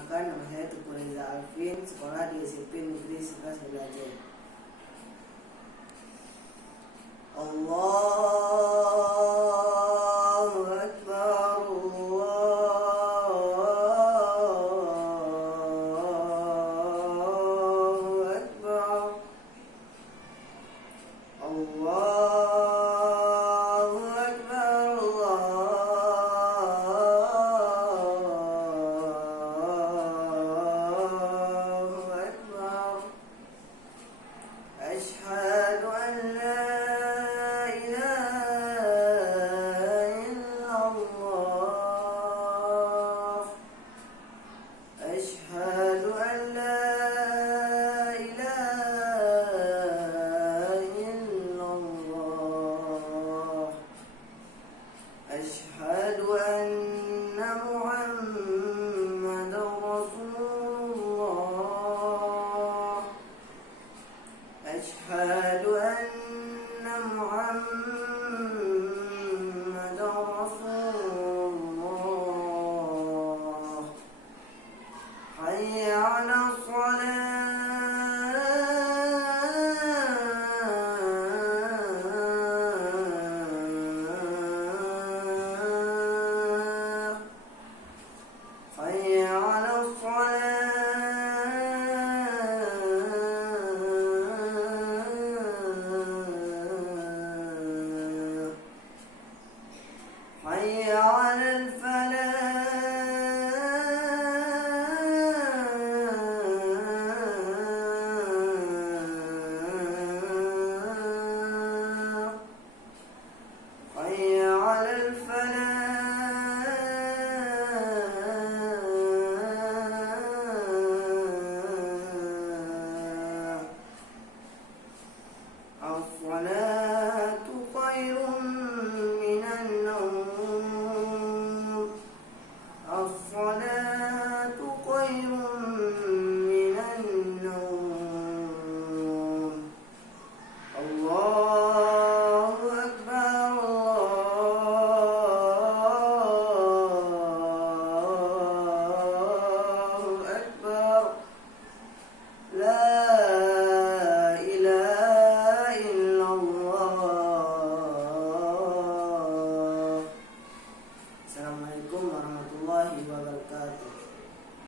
Perkenalkan, nama saya Teguh Reza Alvin, sekolah di SMP Negeri 11 Belajar. Allahu Akbar, Allahu Akbar, Allahu Akbar, Allahu Akbar. Asyhadu an la أشهد أن لا إله إلا الله أشهد أن محمدا رسول الله أشهد أن محمدا رسول الله حي على الصلاة حي على الصلاة حي على الفلاح حي على الفلاح الصلاة خير من النوم الصلاة خير من النوم الله أكبر الله أكبر لا